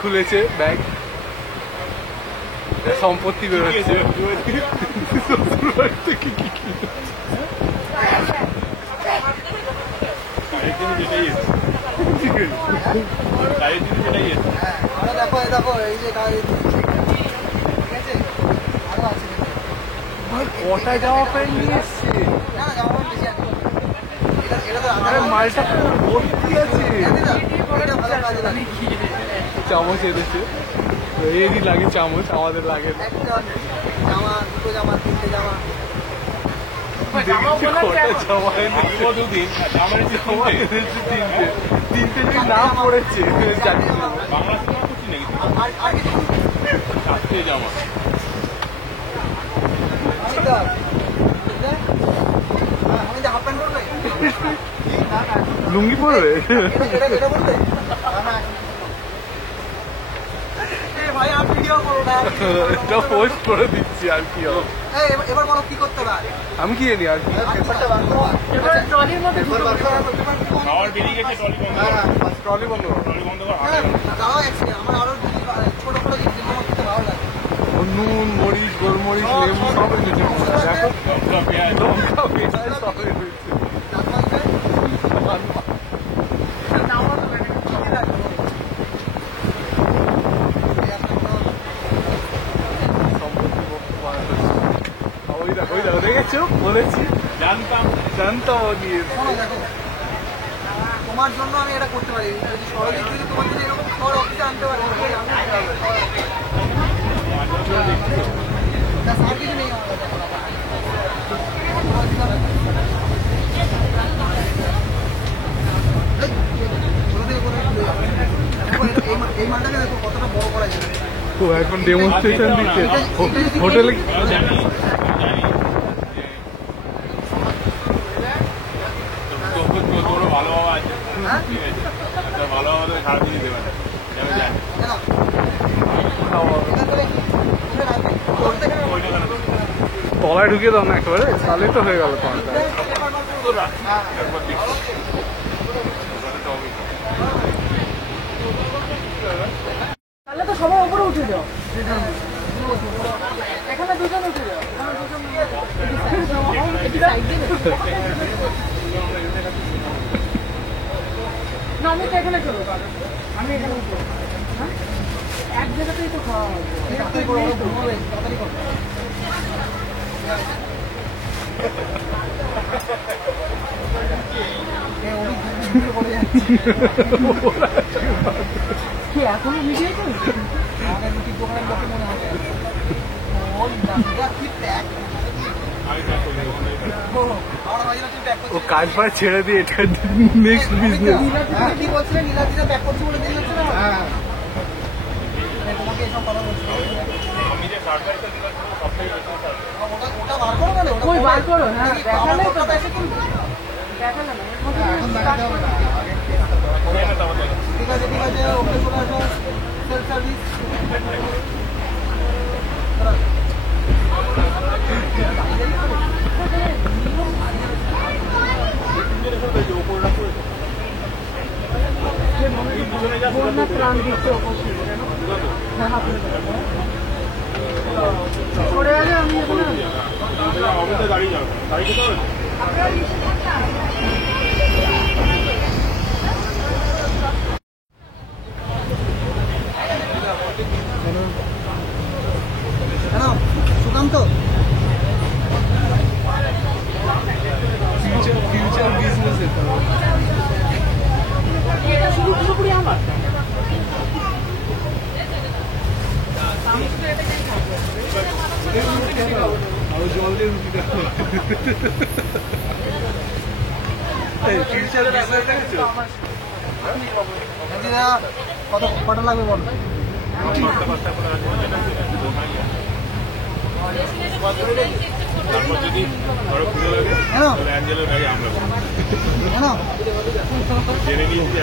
খুলেছে ব্যাগ, সম্পত্তি বেরোচ্ছে। কটা জামা প্যান্ট নিয়ে এসছে, মালটা ভর্তি আছে। চামচ এনেছে, এরই লাগে চামচ, আমাদের লাগে না। তিনটে যদি নাম পড়েছে জানি জামা। লুঙ্গি পড়বে, পোস্ট করে দিচ্ছি আর কি। এবার বলো কি করতে হবে, আমি কি জানি আর কি। ট্রলি বন্ধ আমার আরো ছোট ছোট ভালো লাগে। নুন, মরিচ, গোলমরিচ, লেবু সব এনেছে। দেখো লঙ্কা পেঁয়াজ সব এনেছে। দেখেছো, বলেছি, জানতাম নিয়ে। তোমার জন্য আমি এটা করতে পারি, যদি সরজিৎ যদি তোমার যদি এরকম খড় অফিসে আনতে পারি, আর কিছু নেই এই মালটাকে দেখো কতটা বড় করা যাবে। এখন ডেমনস্ট্রেশন দিচ্ছে হোটেলে। তলায় ঢুকিয়ে দাও না একেবারে, তাহলে তো হয়ে গেল তোমারটা। তাহলে তো সবার উপরে উঠে যাও, এখানে দুজন উঠে যাও। না আমি তো এখানে চলো, আমি এখানে উঠবো। এক জায়গাতেই তো খাওয়া হবে। কি এখনো ভিডিও চলছে? ও কাজ ফাজ ছেড়ে দিয়ে এটা নেক্সট বিজনেস। কি বলছিলেন, নীলাদিরা ব্যাক করছে বলে দিয়ে যাচ্ছে না? হ্যাঁ, তোমাকে এসব কথা বলছি। ওটা বার করো না, ওই বার করো। হ্যাঁ, দেখালে তো দেখালে না। ঠিক আছে, ওকে চলে আসো, সেলফ সার্ভিস। প্রাণ দিচ্ছে পড়ে গেলে আমি এখানে দাঁড়িয়ে যাবো, দাঁড়িয়ে যেতে হবে। সুকান্ত ফিউচার বিজনেস এটা শুধু পুরোপুরি আমার। আরো জল দিয়ে রুটিটা ফিউচার বিজনেস দেখেছো? কত লাগবে বল? তারপর যদি ধরো পুরো লাগে তাহলে অ্যাঞ্জেলের ব্যাগে আমরা জেনে নিয়েছি।